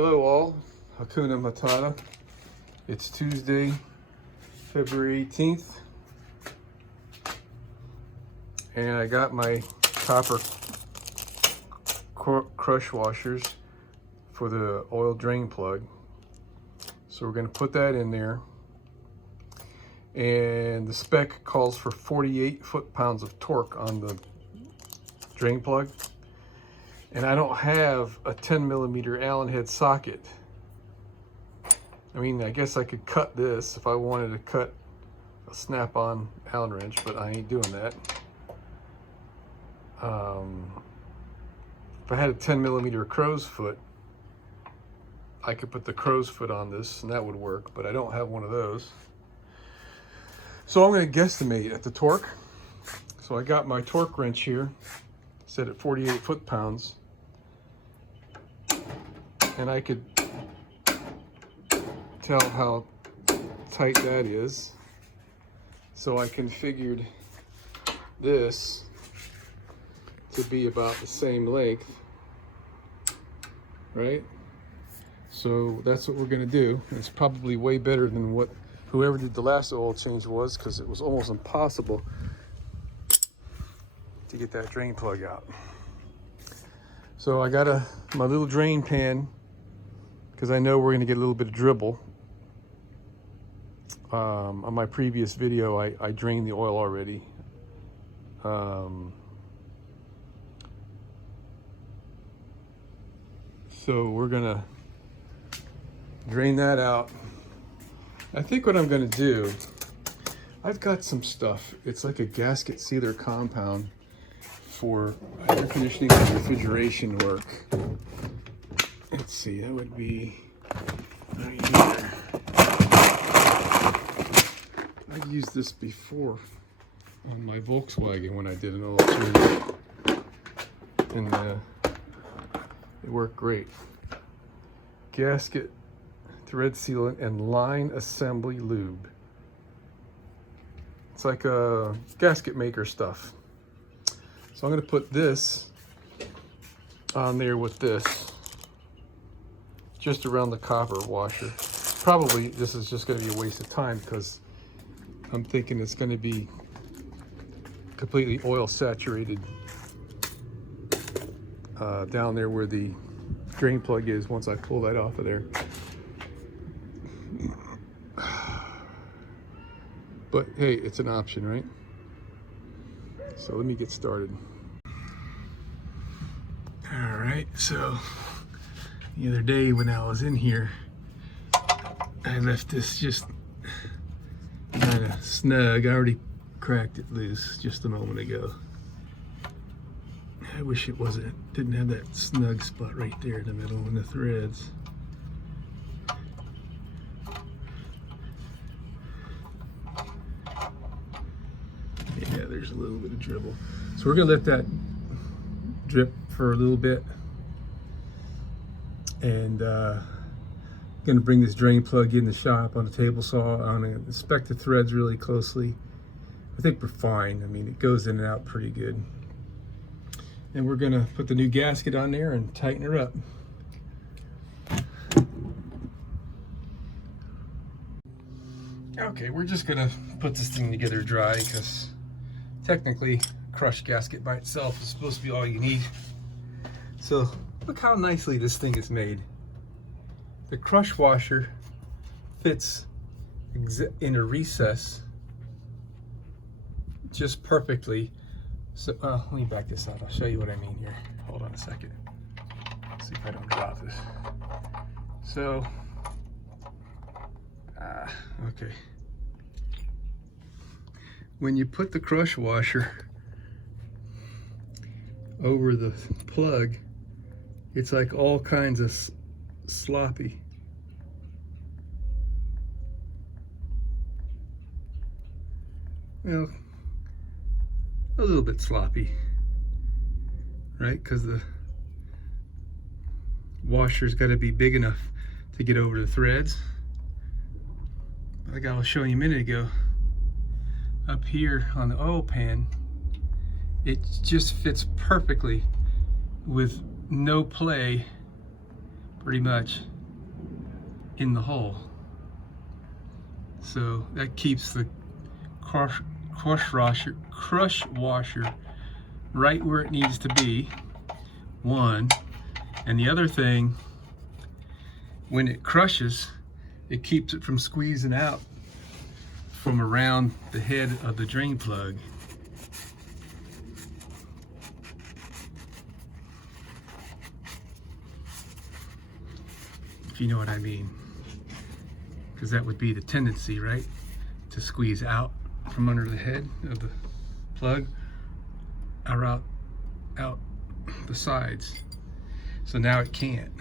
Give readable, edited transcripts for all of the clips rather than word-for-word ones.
Hello all, Hakuna Matata. It's Tuesday, February 18th, and I got my copper crush washers for the oil drain plug. So we're going to put that in there, and the spec calls for 48 foot-pounds of torque on the drain plug. And I don't have a 10 millimeter Allen head socket. I mean, I guess I could cut this if I wanted to cut a snap-on Allen wrench, but I ain't doing that. If I had a 10 millimeter crow's foot, I could put the crow's foot on this and that would work, but I don't have one of those. So I'm going to guesstimate at the torque. So I got my torque wrench here, set at 48 foot-pounds. And I could tell how tight that is. So I configured this to be about the same length, right? So that's what we're gonna do. It's probably way better than what whoever did the last oil change was, because it was almost impossible to get that drain plug out. So I got my little drain pan, because I know we're going to get a little bit of dribble. On my previous video, I drained the oil already. So we're going to drain that out. I think what I'm going to do, I've got some stuff. It's like a gasket sealer compound for air conditioning and refrigeration work. Let's see, that would be right here. I used this before on my Volkswagen when I did an oil change, and it worked great. Gasket, thread sealant, and line assembly lube. It's like a gasket maker stuff. So I'm going to put this on there with this, just around the copper washer. Probably this is just going to be a waste of time, because I'm thinking it's going to be completely oil saturated down there where the drain plug is once I pull that off of there. But hey, it's an option, right? So let me get started. All right, so the other day when I was in here, I left this just kind of snug. I already cracked it loose just a moment ago. I wish it didn't have that snug spot right there in the middle in the threads. Yeah, there's a little bit of dribble. So we're gonna let that drip for a little bit, and gonna bring this drain plug in the shop on the table saw. I'm gonna inspect the threads really closely. I think we're fine. I mean, it goes in and out pretty good. And we're gonna put the new gasket on there and tighten her up. Okay, we're just gonna put this thing together dry, because technically crushed gasket by itself is supposed to be all you need. So look how nicely this thing is made. The crush washer fits in a recess just perfectly. So let me back this out. I'll show you what I mean here. Hold on a second. See if I don't drop this. So okay, when you put the crush washer over the plug, it's like all kinds of sloppy. Well, a little bit sloppy, right? Because the washer's got to be big enough to get over the threads. Like I was showing you a minute ago, up here on the oil pan, it just fits perfectly with no play pretty much in the hole. So that keeps the crush washer right where it needs to be, one. And the other thing, when it crushes, it keeps it from squeezing out from around the head of the drain plug. If you know what I mean. Because that would be the tendency, right? To squeeze out from under the head of the plug or out the sides. So now it can't.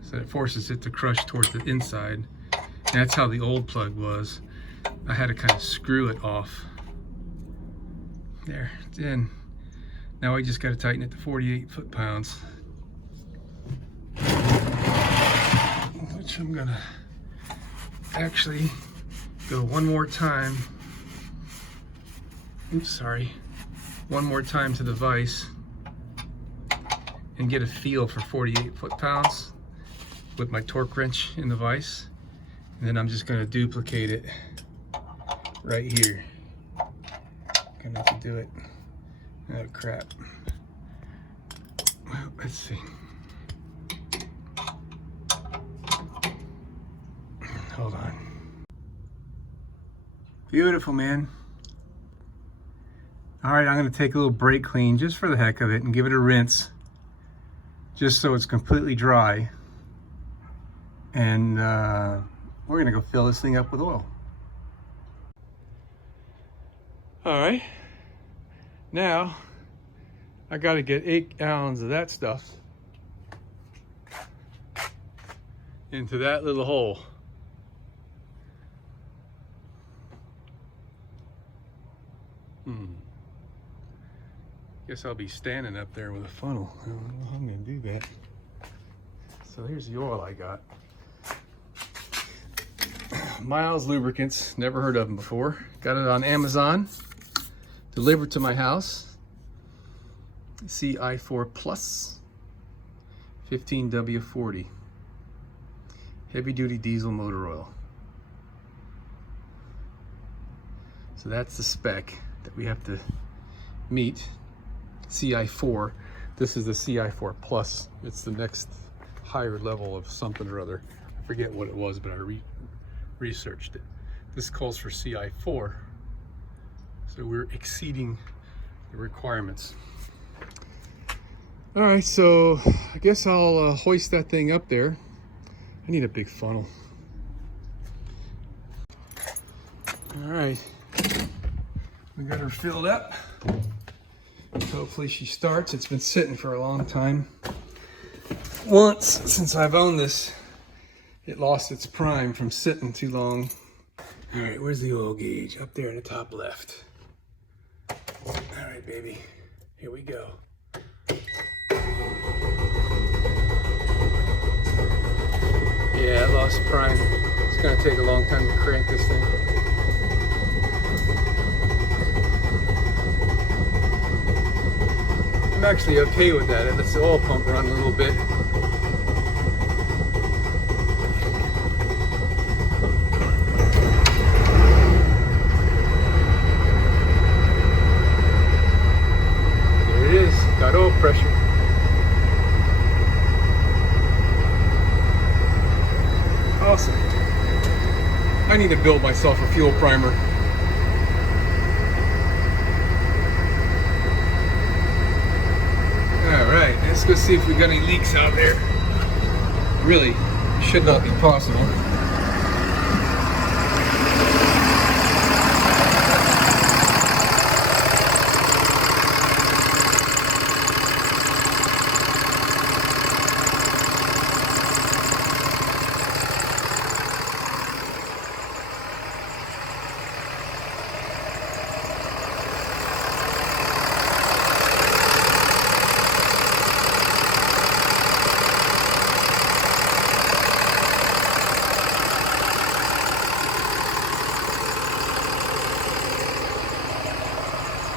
So it forces it to crush towards the inside. And that's how the old plug was. I had to kind of screw it off. There, it's in. Now I just got to tighten it to 48 foot-pounds. Which I'm gonna actually go one more time. Oops, sorry. One more time to the vise and get a feel for 48 foot-pounds with my torque wrench in the vise. And then I'm just gonna duplicate it right here. Gonna have to do it. Oh crap. Well, let's see. Hold on. Beautiful, man. All right, I'm gonna take a little brake clean just for the heck of it and give it a rinse, just so it's completely dry. And we're gonna go fill this thing up with oil. All right, now I gotta get 8 gallons of that stuff into that little hole. Guess I'll be standing up there with a funnel. I don't know how I'm gonna do that. So here's the oil I got. Miles Lubricants, never heard of them before. Got it on Amazon, delivered to my house. CI4 Plus, 15W40. Heavy duty diesel motor oil. So that's the spec that we have to meet. CI4. This is the CI4 Plus. It's the next higher level of something or other. I forget what it was, but I researched it. This calls for CI4. So we're exceeding the requirements. All right, so I guess I'll hoist that thing up there. I need a big funnel. All right, we got her filled up. Hopefully she starts. It's been sitting for a long time. Once, since I've owned this, it lost its prime from sitting too long. All right, where's the oil gauge? Up there in the top left. All right, baby, here we go. Yeah, it lost prime. It's gonna take a long time to crank this thing. I'm actually okay with that. It lets the oil pump run a little bit. There it is, got oil pressure. Awesome. I need to build myself a fuel primer. Alright, let's go see if we got any leaks out there. Really, should not be possible.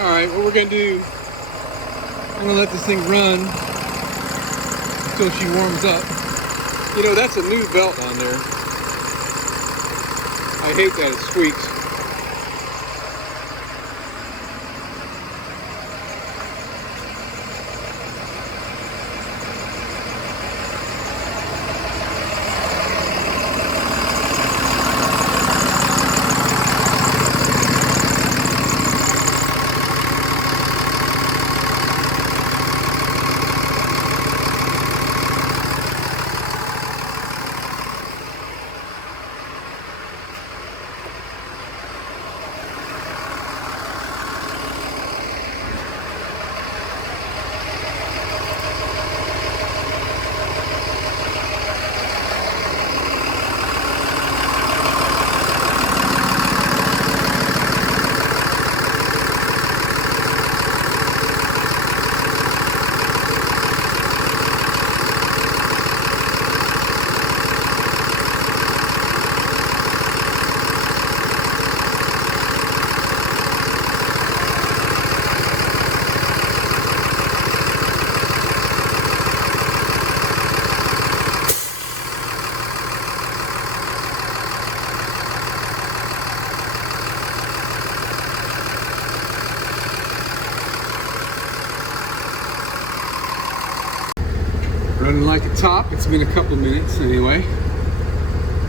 Alright, what we're going to do, I'm going to let this thing run until she warms up. You know, that's a new belt on there. I hate that it squeaks. Running like a top. It's been a couple minutes anyway.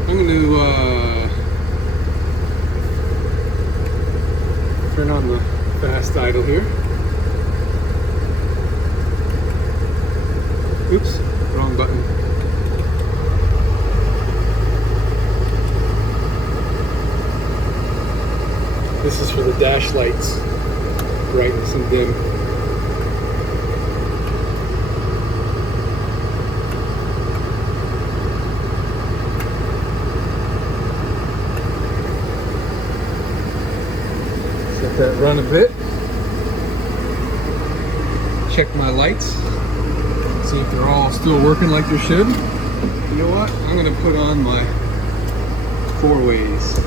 I'm going to turn on the fast idle here. Oops, wrong button. This is for the dash lights, brightness and dim. Let that run a bit. Check my lights. See if they're all still working like they should. You know what? I'm going to put on my 4-ways.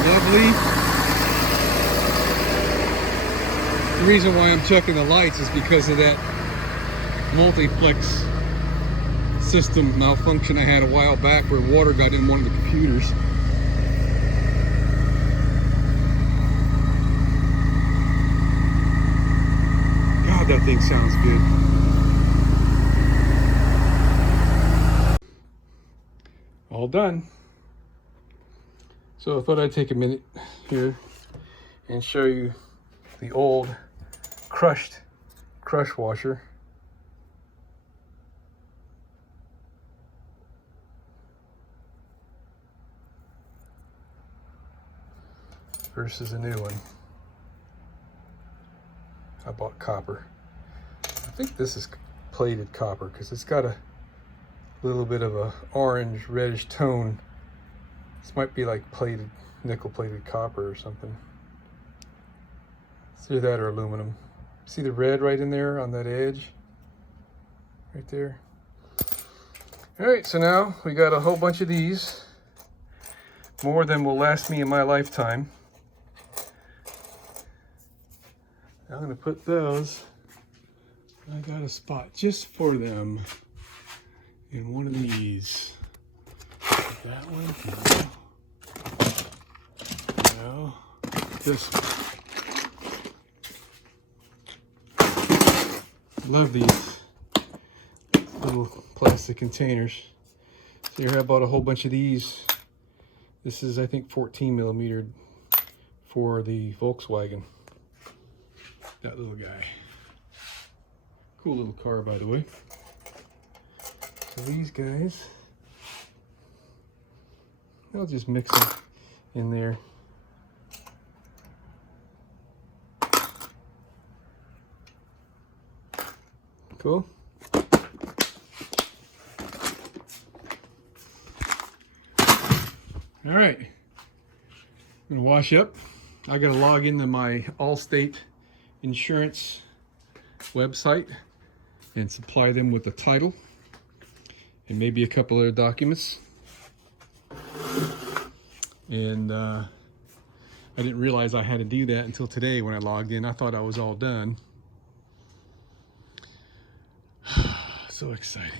Lovely. The reason why I'm checking the lights is because of that multiplex system malfunction I had a while back where water got in one of the computers. God, that thing sounds good. All done. So I thought I'd take a minute here and show you the old crushed crush washer. Versus a new one. I bought copper. I think this is plated copper because it's got a little bit of a orange reddish tone. This might be like plated, nickel plated copper or something. It's either that or aluminum. See the red right in there on that edge? Right there. All right, so now we got a whole bunch of these. More than will last me in my lifetime. I'm gonna put those, I got a spot just for them in one of these. That one, no, this one. Love these little plastic containers. So here I bought a whole bunch of these. This is, I think, 14 millimeter for the Volkswagen. That little guy. Cool little car, by the way. So these guys, I'll just mix them in there. Cool. All right. I'm gonna wash up I gotta log into my Allstate insurance website and supply them with the title and maybe a couple other documents. And I didn't realize I had to do that until today when I logged in. I thought I was all done. So exciting.